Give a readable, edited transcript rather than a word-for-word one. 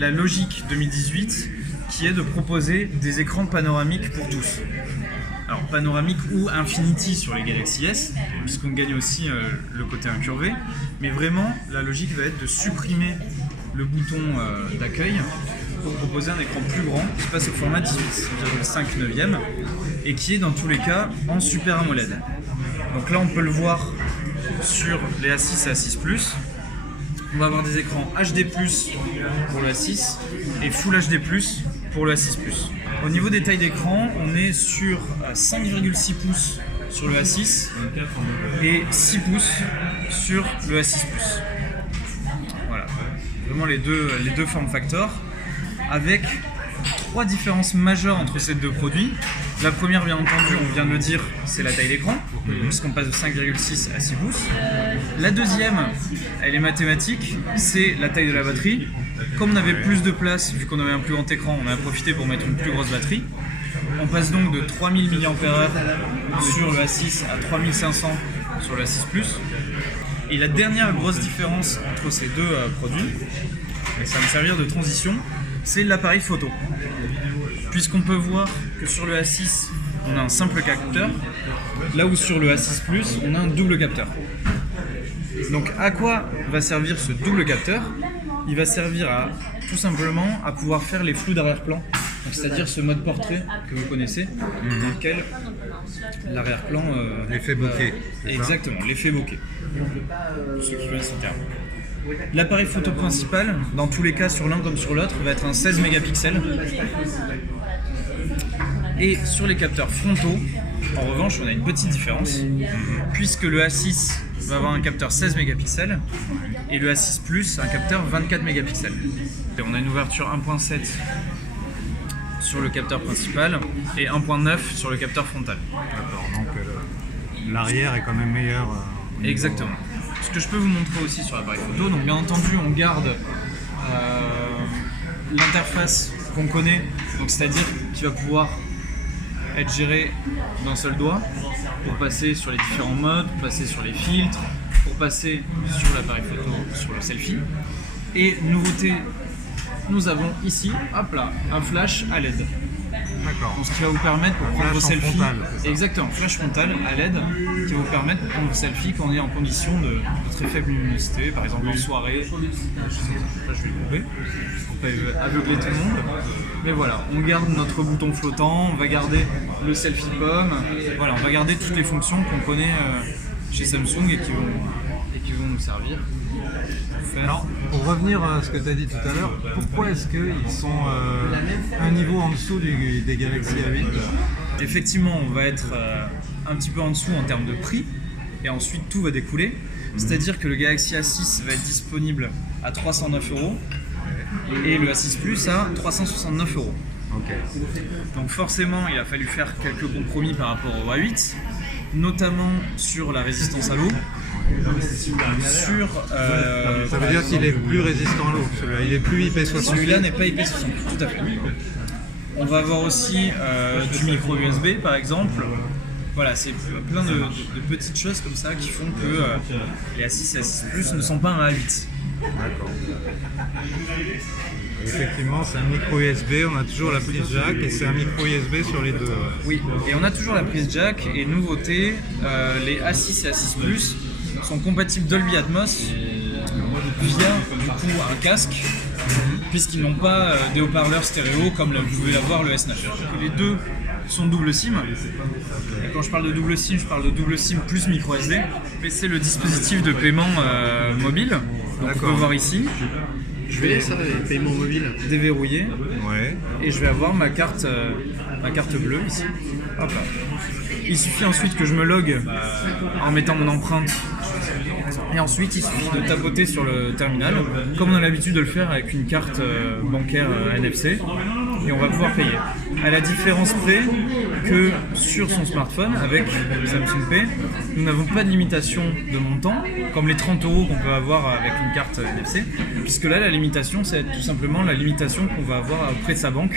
la logique 2018 qui est de proposer des écrans panoramiques pour tous. Alors panoramique ou Infinity sur les Galaxy S, puisqu'on gagne aussi le côté incurvé, mais vraiment la logique va être de supprimer le bouton d'accueil pour proposer un écran plus grand qui passe au format 18,5/9 et qui est dans tous les cas en Super AMOLED. Donc là on peut le voir sur les A6 et A6 Plus. On va avoir des écrans HD+, pour le A6 et Full HD+, pour le A6 Plus. Au niveau des tailles d'écran, on est sur 5,6 pouces sur le A6 et 6 pouces sur le A6 Plus. Voilà, vraiment les deux form factors, avec 3 différences majeures entre ces deux produits. La première, bien entendu, on vient de le dire, c'est la taille d'écran, puisqu'on passe de 5,6 à 6 pouces. La deuxième, elle est mathématique, c'est la taille de la batterie. Comme on avait plus de place, vu qu'on avait un plus grand écran, on a profité pour mettre une plus grosse batterie. On passe donc de 3000 mAh sur le A6 à 3500 sur le A6 Plus. Et la dernière grosse différence entre ces deux produits, et ça va me servir de transition, c'est l'appareil photo. Puisqu'on peut voir que sur le A6, on a un simple capteur, là où sur le A6 Plus, on a un double capteur. Donc à quoi va servir ce double capteur ? Il va servir tout simplement à pouvoir faire les flous d'arrière-plan, c'est-à-dire ce mode portrait que vous connaissez, dans lequel l'arrière-plan... l'effet bokeh. Exactement, l'effet bokeh. Ceux qui connaissent ce terme. L'appareil photo principal, dans tous les cas sur l'un comme sur l'autre, va être un 16 mégapixels. Et sur les capteurs frontaux, en revanche, on a une petite différence, puisque le A6 va avoir un capteur 16 mégapixels et le A6 Plus un capteur 24 mégapixels. Et on a une ouverture 1.7 sur le capteur principal et 1.9 sur le capteur frontal. D'accord, donc l'arrière est quand même meilleur. Exactement. Ce que je peux vous montrer aussi sur l'appareil photo, donc bien entendu on garde l'interface qu'on connaît, donc c'est-à-dire qui va pouvoir être géré d'un seul doigt pour passer sur les différents modes, pour passer sur les filtres, pour passer sur l'appareil photo, sur le selfie. Et nouveauté, nous avons ici, hop là, un flash à LED. D'accord. Donc, ce qui va vous permettre pour prendre vos selfies. Frontal, exactement, flash frontal à LED qui va vous permettre de prendre vos selfies quand on est en condition de très faible luminosité, par exemple en soirée. Là je vais le couper pour pas aveugler tout le monde. Mais voilà, on garde notre bouton flottant, on va garder le selfie pomme, voilà, on va garder toutes les fonctions qu'on connaît chez Samsung et qui vont nous servir. Alors, pour revenir à ce que tu as dit tout à l'heure, pourquoi est-ce qu'ils sont un niveau en dessous des Galaxy A8 ? Effectivement, on va être un petit peu en dessous en termes de prix, et ensuite tout va découler. C'est-à-dire que le Galaxy A6 va être disponible à 309 € et le A6 Plus à 369 €. Okay. Donc forcément, il a fallu faire quelques compromis par rapport au A8, notamment sur la résistance à l'eau. Ça veut dire qu'il est plus résistant à l'eau, celui-là, il est plus IP68. Celui-là n'est pas IP68, tout à fait. On va avoir aussi du micro USB par exemple. Voilà, c'est plein de petites choses comme ça qui font que les A6 et A6 Plus ne sont pas un A8. D'accord. Effectivement, c'est un micro USB, on a toujours la prise jack et c'est un micro USB sur les deux. Oui, et on a toujours la prise jack et nouveauté, les A6 et A6 Plus sont compatibles Dolby Atmos via du coup un casque, puisqu'ils n'ont pas des haut-parleurs stéréo comme vous pouvez l'avoir le S9. Les deux sont double SIM. Et quand je parle de double SIM, je parle de double SIM plus micro SD. Mais c'est le dispositif de paiement mobile. Donc on peut voir ici. Je vais paiement mobile déverrouiller. Ouais. Et je vais avoir ma carte bleue ici. Hop là. Il suffit ensuite que je me logue en mettant mon empreinte. Et ensuite, il suffit de tapoter sur le terminal, comme on a l'habitude de le faire avec une carte bancaire NFC, et on va pouvoir payer. À la différence près que sur son smartphone, avec Samsung Pay, nous n'avons pas de limitation de montant, comme les 30 € qu'on peut avoir avec une carte NFC, puisque là, la limitation, c'est tout simplement la limitation qu'on va avoir auprès de sa banque